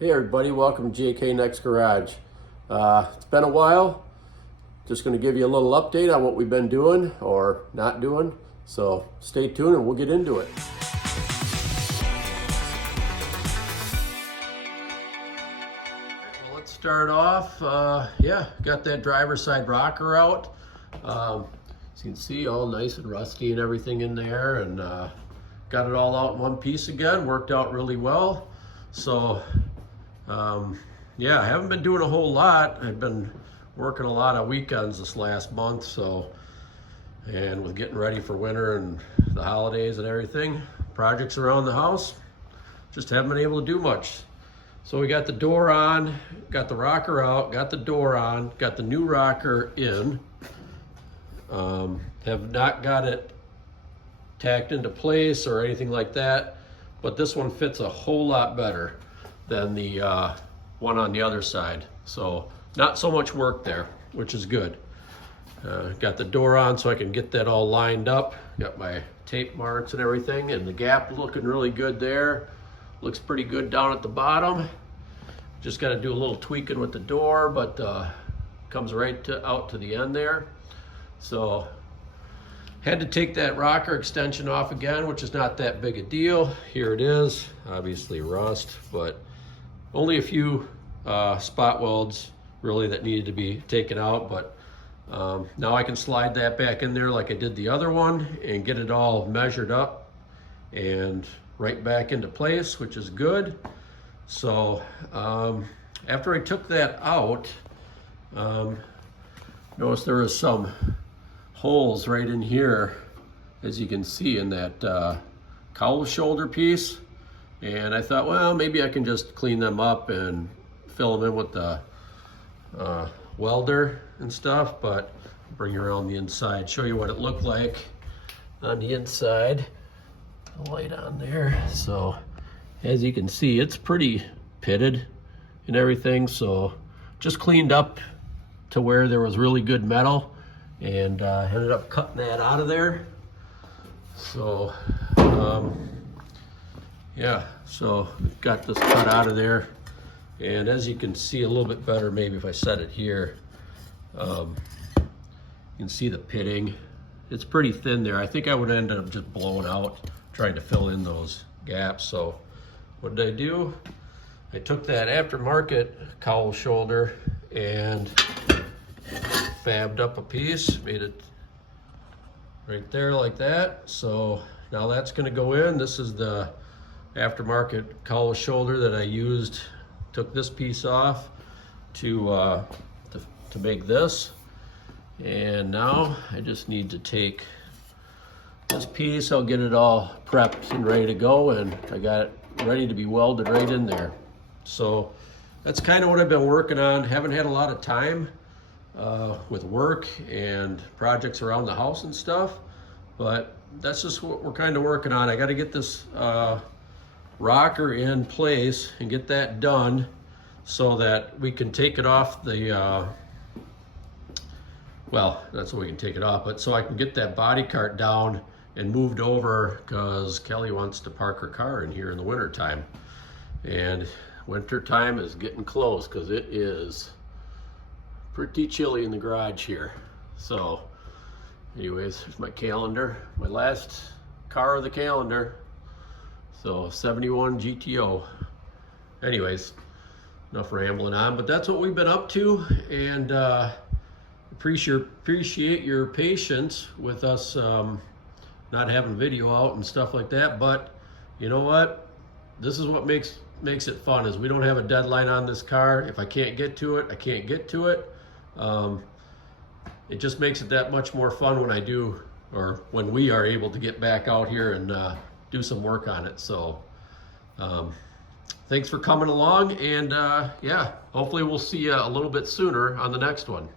Hey everybody, welcome to JK Next Garage. It's been a while. Just going to give you a little update on what we've been doing or not doing. So stay tuned and we'll get into it. Well, let's start off. Got that driver's side rocker out. As you can see, all nice and rusty and everything in there, and got it all out in one piece again. Worked out really well. So I haven't been doing a whole lot. I've been working a lot of weekends this last month, and with getting ready for winter and the holidays and everything, projects around the house, just haven't been able to do much. So we got the door on, got the rocker out, got the door on, got the new rocker in. Have not got it tacked into place or anything like that, but this one fits a whole lot better than the one on the other side. So not so much work there, which is good. Got the door on so I can get that all lined up. Got my tape marks and everything, and the gap looking really good there. Looks pretty good down at the bottom. Just got to do a little tweaking with the door, but comes right out to the end there. So had to take that rocker extension off again, which is not that big a deal. Here it is, obviously rust, but only a few spot welds really that needed to be taken out. But now I can slide that back in there like I did the other one and get it all measured up and right back into place, which is good. So after I took that out, notice there was some holes right in here, as you can see, in that cowl shoulder piece, and I thought, well, maybe I can just clean them up and fill them in with the welder and stuff. But I'll bring you around the inside, show you what it looked like on the inside. The light on there. So as you can see, it's pretty pitted and everything, so just cleaned up to where there was really good metal, and ended up cutting that out of there. So so got this cut out of there, and as you can see a little bit better, maybe if I set it here, you can see the pitting. It's pretty thin there. I think I would end up just blowing out trying to fill in those gaps. So what did I do? I took that aftermarket cowl shoulder and fabbed up a piece, made it right there like that. So now that's going to go in. This is the aftermarket cowl shoulder that I used. Took this piece off to make this, and now I just need to take this piece. I'll get it all prepped and ready to go, and I got it ready to be welded right in there. So that's kind of what I've been working on. Haven't had a lot of time with work and projects around the house and stuff, but that's just what we're kind of working on. I got to get this rocker in place and get that done so that we can take it off the well, that's what we can take it off, but so I can get that body cart down and moved over, because Kelly wants to park her car in here in the winter time, and winter time is getting close because it is pretty chilly in the garage here. So anyways, here's my calendar, my last car of the calendar. So 71 GTO. Anyways, enough rambling on, but that's what we've been up to, and appreciate your patience with us not having video out and stuff like that. But you know what, this is what makes it fun, is we don't have a deadline on this car. If I can't get to it, I can't get to it. It just makes it that much more fun when I do, or when we are able to get back out here and do some work on it. So thanks for coming along, and hopefully we'll see you a little bit sooner on the next one.